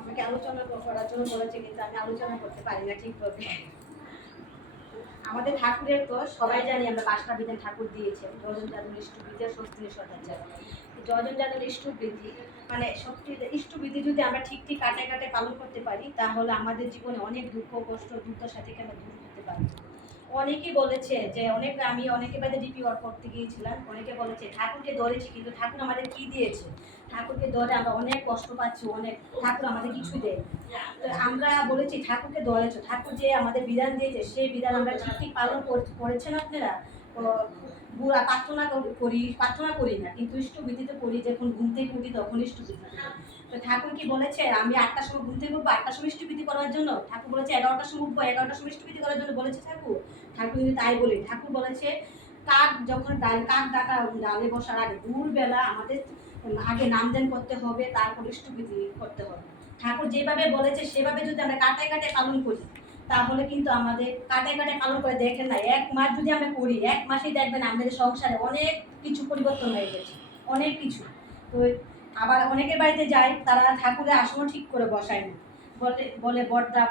আমাকে আলোচনা করার জন্য বলেছে, কিন্তু আমি আলোচনা করতে পারি না ঠিকভাবে। আমাদের ঠাকুরের তো সবাই জানি আমরা 5টা বিধান ঠাকুর দিয়েছে, যজন জানুর ইষ্টবিধি, স্বস্তি সদাচার। যজন জানুর ইষ্টবিধি মানে সত্যি ইষ্টবিধি যদি আমরা ঠিক ঠিক কাটে কাটে পালন করতে পারি, তাহলে আমাদের জীবনে অনেক দুঃখ কষ্ট দুর্দশা থেকে আমরা দূর করতে পারি। অনেকেই বলেছে যে আমি অনেকে বাদে ডিপি ওয়ার্ক করতে গিয়েছিলাম, অনেকে বলেছে ঠাকুরকে ধরেছি, কিন্তু ঠাকুর আমাদের কি দিয়েছে? ঠাকুরকে ধরে আমরা অনেক কষ্ট পাচ্ছি, অনেক ঠাকুর আমাদের কিছু দেয়। তো আমরা বলেছি ঠাকুরকে ধরেছ, ঠাকুর যে আমাদের বিধান দিয়েছে সেই বিধান আমরা ঠিক ঠিক পালন করেছেন আপনারা? বুড়া প্রার্থনা করি না, কিন্তু ইষ্টবিধিতে করি। যখন ঘুম থেকে উঠি তখন ইষ্টবিধি। তো ঠাকুর কি বলেছে আমি 8টার সময় ঘুম থেকে উঠবো, 8টার সময় ইষ্টবিধি করার জন্য? ঠাকুর বলেছে 11টার সময় উঠবো, 11টার সময় ইষ্টবিধি করার জন্য বলেছে ঠাকুর? ঠাকুর কিন্তু তাই বলি। ঠাকুর বলেছে কাক যখন কাক ডাকা ডালে বসার আগে ভোরবেলা আমাদের আগে নামদান করতে হবে, তারপর ইষ্টবিধি করতে হবে। ঠাকুর যেভাবে বলেছে সেভাবে যদি আমরা কাটায় কাটায় পালন করি, তাহলে কিন্তু আমাদের কাটায় কাটায় পালন করে দেখেন না, 1 মাস যদি আমরা করি, 1 মাসেই দেখবেন আমাদের সংসারে অনেক কিছু পরিবর্তন হয়ে গেছে, অনেক কিছু। তো আবার অনেকের বাড়িতে যাই, তারা ঠাকুরের আসনও ঠিক করে বসায় না, বলে বলে বড়দা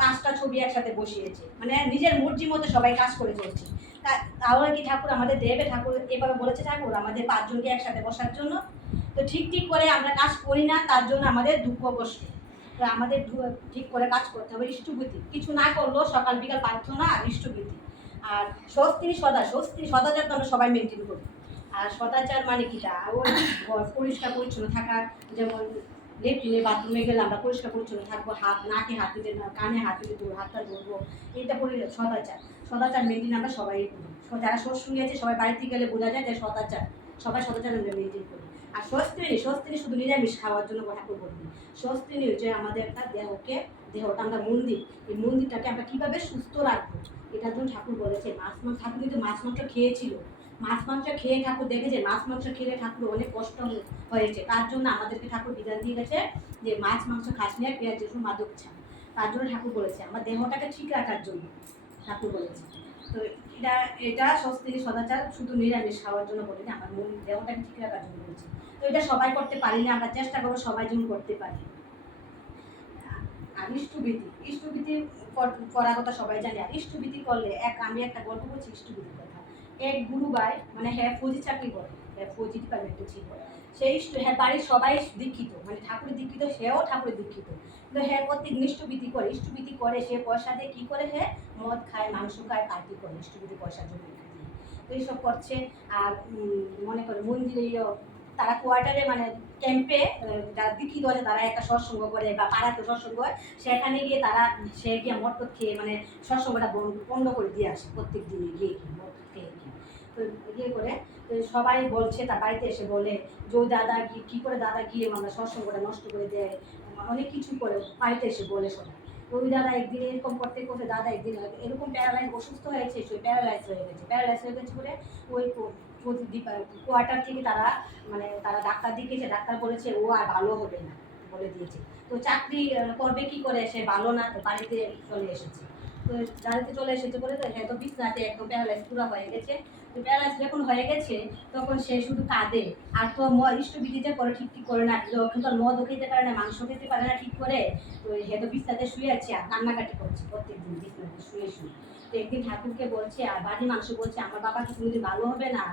5টা ছবি একসাথে বসিয়েছে, মানে নিজের মর্জি মতো সবাই কাজ করে চলছে। তাহলে কি ঠাকুর আমাদের দেবে? ঠাকুর এভাবে বলেছে ঠাকুর আমাদের 5 জনকে একসাথে বসার জন্য? তো ঠিক ঠিক করে আমরা কাজ করি না, তার জন্য আমাদের দুঃখ কষ্ট। তো আমাদের ঠিক করে কাজ করতে হবে। ইষ্টবিধি কিছু না করলেও সকাল বিকাল প্রার্থনা আর ইষ্টবিধি। আর স্বস্তি সদাচার তো আমরা সবাই মেনটেন করি। আর সদাচার মানে কিটা ওই পরিষ্কার পরিচ্ছন্ন থাকা, যেমন লেট্রিনে বাথরুমে গেলে আমরা পরিষ্কার পরিচ্ছন্ন থাকবো, নাকে হাত দিতে না, কানে হাত দিতে হাতটা ধরবো, এটা করি সদাচার মেনটেন আমরা সবাই করি। যারা শ্বশুর আছে সবাই বাড়িতে গেলে বোঝা যায় যে সবাই সদাচার আমরা মেনটেন করি। আর স্বস্তিনী শুধু নিরামিষ খাওয়ার জন্য ঠাকুর বলবি। স্বস্তিনী হচ্ছে আমাদের একটা দেহটা আমরা মন্দির, এই মন্দিরটাকে আমরা কীভাবে সুস্থ রাখবো এটার জন্য ঠাকুর বলেছে। ঠাকুর কিন্তু মাছ মাংস খেয়েছিল, মাছ মাংস খেয়ে ঠাকুর দেখেছে মাছ মাংস খেলে ঠাকুর অনেক কষ্ট হয়েছে, তার জন্য আমাদেরকে ঠাকুর বিধান দিয়ে গেছে যে মাছ মাংস খাস না, পেঁয়াজ রসুন মাদক ছা। তার জন্য ঠাকুর বলেছে আমার দেহটাকে ঠিক রাখার জন্য ঠাকুর বলেছে। তো এটা স্বস্তি সদাচার শুধু নিরামিষ খাওয়ার জন্য বলি না, আমার দেহটাকে ঠিক রাখার জন্য বলছি। তো এটা সবাই করতে পারি না, আমরা চেষ্টা করবো সবাই যেন করতে পারি। আর ইষ্টবিধি করার কথা সবাই জানি। আর ইষ্টবিধি করলে আমি একটা গল্প বলছি ইষ্টবিধির কথা। এক গুরু ভাই মানে হ্যাঁ ফৌজি চাকরি করে, হ্যাঁ ফৌজি ডিপার্টমেন্টে ছিল। সেই হ্যাঁ বাড়ির সবাই দীক্ষিত, মানে ঠাকুরের দীক্ষিত, সেও ঠাকুরের দীক্ষিত। কিন্তু হ্যাঁ প্রত্যেক ইষ্টবিধি করে সে পয়সা দিয়ে কী করে? হ্যাঁ মদ খায়, মাংস খায়, পার্টি করে ইষ্টবিধি পয়সার জন্য। তো এইসব করছে। আর মনে করে মন্দিরে তারা কোয়ার্টারে মানে ক্যাম্পে যারা দীক্ষিত আছে তারা একটা সৎসঙ্গ করে বা পাড়াতে সৎসঙ্গ হয়, সেখানে গিয়ে সে গিয়ে মদ খেয়ে মানে সৎসঙ্গটা বন্ধ করে দিয়ে আসে প্রত্যেক দিনে গিয়ে মদ খেয়ে গিয়ে। তো ইয়ে করে তো সবাই বলছে, তার বাড়িতে এসে বলে যে ওই দাদা কী করে দাদা গিয়ে আমরা সৎসঙ্গটা নষ্ট করে দেয়, অনেক কিছু করে বাড়িতে এসে বলে সবাই। ওই দাদা একদিন এরকম করতে করতে দাদা একদিন এরকম অসুস্থ হয়েছে, সে প্যারালাইজ হয়ে গেছে বলে ওই কোয়ার্টার থেকে তারা ডাক্তার দেখিয়েছে, ডাক্তার বলেছে ও আর ভালো হবে না, বলে দিয়েছে। তো চাকরি করবে কি করে? সে ভালো না, তো বাড়িতে চলে এসেছে। তো বাড়িতে চলে এসেছে বলে তো হ্যাঁ তো বিছনাতে একদম প্যারালাইজ পুরো হয়ে গেছে। তো প্যারালাইজ যখন হয়ে গেছে তখন সে শুধু কাঁদে। আর তো ইষ্টবিধিতে করে ঠিক করে না, যখন তো মদও খেতে পারে না, মাংস খেতে পারে না ঠিক করে। তো হ্যাঁ তো বিছনাতে শুয়ে আছে আর কান্নাকাটি করছে প্রত্যেকদিন বিছনাতে শুয়ে শুয়ে। তো একদিন ঠাকুরকে বলছে আর বাড়ির মানুষ বলছে আমার বাবা কি কোনোদিন ভালো হবে না?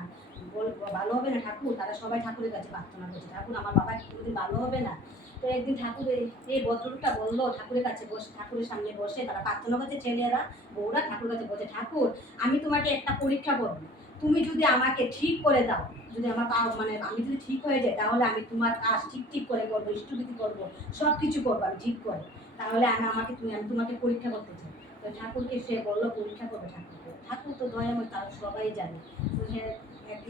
ভালো হবে না ঠাকুর? তারা সবাই ঠাকুরের কাছে প্রার্থনা করছে, ঠাকুর আমার বাবা কি কোনোদিন ভালো হবে না? তো একদিন ঠাকুরের এই ভদ্রলোকটা বললো ঠাকুরের কাছে বসে, ঠাকুরের সামনে বসে তারা প্রার্থনা করছে, ছেলেরা বউরা ঠাকুরের কাছে বলছে ঠাকুর আমি তোমাকে একটা পরীক্ষা করবো, তুমি যদি আমাকে ঠিক করে দাও, যদি আমার মানে আমি যদি ঠিক হয়ে যাই, তাহলে আমি তোমার কাজ ঠিক করে করবো, ইষ্টবিধি করবো, সব কিছু করবো আমি ঠিক করে, তাহলে আমি তোমাকে পরীক্ষা করতে চাই। তো ঠাকুরকে সে বললো পরীক্ষা করবে ঠাকুরকে। ঠাকুর তো দয়াময়, তারা সবাই জানে। তো সে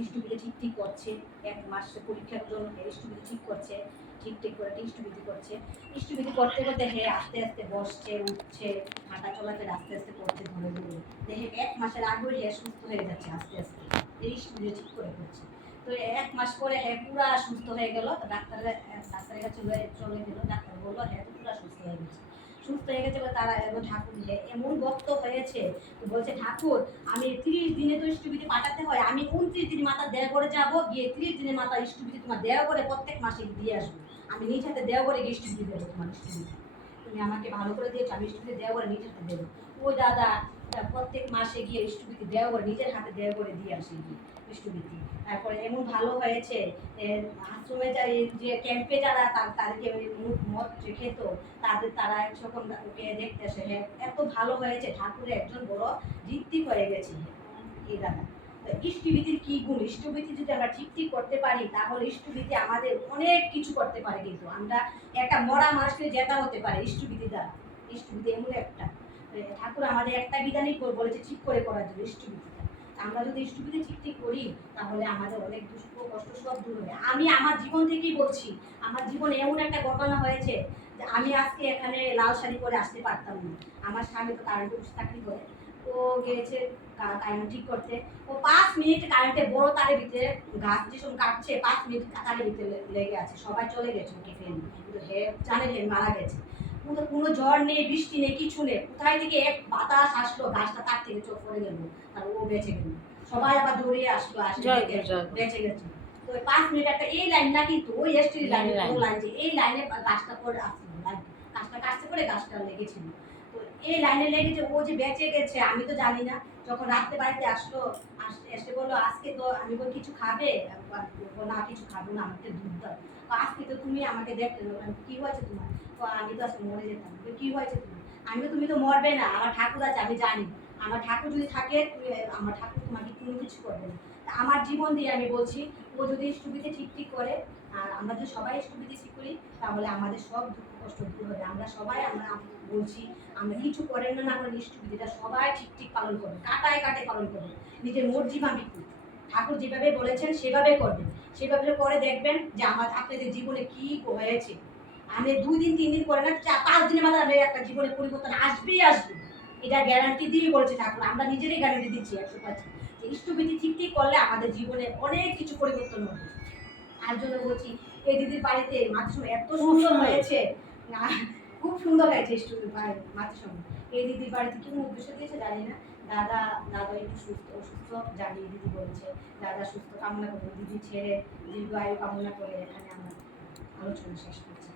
ইষ্টবিধি ঠিক করছে, 1 মাস পরীক্ষার জন্য ইষ্টবিধি ঠিক করছে, ঠিক করে ইষ্টবিধি করছে। ইষ্টবিধি করতে করতে আস্তে আস্তে বসছে, উঠছে, হাঁটা চলাতে আস্তে আস্তে করছে ধরে ধরে। দেখে 1 মাসের আগেই সুস্থ হয়ে যাচ্ছে আস্তে আস্তে, এই ইষ্টবিধি ঠিক করে করছে। তো 1 মাস পরে পুরা সুস্থ হয়ে গেল। ডাক্তারের কাছে চলে গেল, ডাক্তার বললো তো পুরা সুস্থ হয়ে গেছে। সুস্থ হয়ে গেছে বলে তারা এবং ঠাকুর এমন ভক্ত হয়েছে, তো বলছে ঠাকুর আমি 30 দিনে তো ইষ্টবিধি পাঠাতে হয়, আমি 29 দিন মাথা দেয়া করে যাবো, গিয়ে 30 দিনের মাথা ইষ্টবিধি তোমার দেওয়া করে প্রত্যেক মাসে দিয়ে আসবো, আমি নিজ হাতে দেওয়া করে গিয়ে ইষ্টবিধি দেবো, তোমার ইষ্টবিধি তুমি আমাকে ভালো করে দিয়েছো, আমি ইষ্টবিধি দেওয়া করে নিজ হাতে দেবো। ওই দাদা প্রত্যেক মাসে গিয়ে ইষ্টবিধি দেওয়া করে নিজের হাতে দেওয়া করে দিয়ে আসে গিয়ে ইষ্টবিধি। তারপরে এমন ভালো হয়েছে আশ্রমে যে ক্যাম্পে যারা তাদেরকে মদ যে খেত তারা যখন ওকে দেখতে আসে, হ্যাঁ এত ভালো হয়েছে, ঠাকুরের একজন বড় ঋত্বিক হয়ে গেছে এই দাদা। ইষ্টবিধির কি গুণ, ইষ্টবিধি যদি আমরা ঠিক করতে পারি তাহলে ইষ্টবিধি আমাদের অনেক কিছু করতে পারে, কিন্তু আমরা একটা মরা মানুষকে জেতা হতে পারে ইষ্টবিধি দ্বারা। ইষ্টবিধি এমন একটা ঠাকুর আমাদের একটা বিধানই বলেছে ঠিক করে করার জন্য ইষ্টবিধিটা। আমরা যদি ইষ্টবিধি ঠিক করি তাহলে আমাদের অনেক দুঃখ কষ্ট সব দূর হবে। আমি আমার জীবন থেকেই বলছি, আমার জীবনে এমন একটা ঘটনা হয়েছে যে আমি আজকে এখানে লাল শাড়ি পরে আসতে পারতাম না। আমার স্বামী তো কারেন্ট অফিস চাকরি করে, ও গিয়েছে কারেন্ট ঠিক করতে, ও 5 মিনিট কারেন্টে বড় তারের ভিতরে গাছ যেসব কাটছে 5 মিনিট তারের ভিতরে লেগে আছে, সবাই চলে গেছে ওকে ফেলে, কিন্তু হে জানে হে মারা গেছে। কোনো ঝড় নেই, বৃষ্টি নেই, কিছু নেই, কোথায় থেকে এক বাতাস আসলো, গাছটা তার থেকে চোখ পড়ে গেল, আর ও বেঁচে গেল। সবাই আবার দৌড়িয়ে আসলো, বেঁচে গেছে। তো 5 মিনিট একটা এই লাইন না, কিন্তু ওই এসটি লাইন যে এই লাইনে গাছটা পড়ে আসছিল, গাছটা কাটতে পড়ে গাছটা লেগেছিল। তো এই লাইনে লেগেছে, ও যে বেঁচে গেছে আমি তো জানি না। যখন রাত্রে বাড়িতে আসলো, এসে বললো আজকে তো, আমি বল কিছু খাবে, না কিছু খাবো না, আমাকে দুধ দাও। আজকে তো তুমি আমাকে দেখলে, কি হয়েছে তোমার? তো আমি তো আজকে মরে যেতাম। কি হয়েছে তুমি? আমি তো, তুমি তো মরবে না, আমার ঠাকুর আছে, আমি জানি আমার ঠাকুর যদি থাকে আমার ঠাকুর তোমাকে কোনো কিছু করবে না। আমার জীবন দিয়ে আমি বলছি, ও যদি ইষ্টবিধি ঠিক করে, আর আমরা যদি সবাই ইষ্টবিধি ঠিক করি তাহলে আমাদের সব দুঃখ কষ্ট দূর হবে। আমরা সবাই, আমরা বলছি, আমরা কিছু করেন না করে ইষ্টবিধিটা সবাই ঠিক পালন করবে, কাটায় পালন করবে, নিজের মর্জি মাফিক ঠাকুর যেভাবে বলেছেন সেভাবে করবেন। সেভাবে করে দেখবেন যে আপনাদের জীবনে কি হয়েছে। আমি 2 দিন 3 দিন করে না, 5 দিনের মাথায় আমাদের একটা জীবনে পরিবর্তন আসবেই আসবে, এটা গ্যারান্টি দিয়ে বলেছে ঠাকুর, আমরা নিজেরাই গ্যারান্টি দিচ্ছি 100%। যে ইষ্টবিধি ঠিক করলে আমাদের জীবনে অনেক কিছু পরিবর্তন হবে। আর জন্য বলছি, এই দিদির বাড়িতে মাতৃসময় এত সুন্দর হয়েছে, খুব সুন্দর হয়েছে মাতৃসময়। এই দিদির বাড়িতে কি উদ্দেশ্য দিয়েছে জানি না, দাদা একটু অসুস্থ জানিয়ে দিদি বলছে, দাদা সুস্থ কামনা করে দিদি ছেড়ে দীর্ঘ আয়ু কামনা করে এখানে আমার আলোচনা শেষ করছি।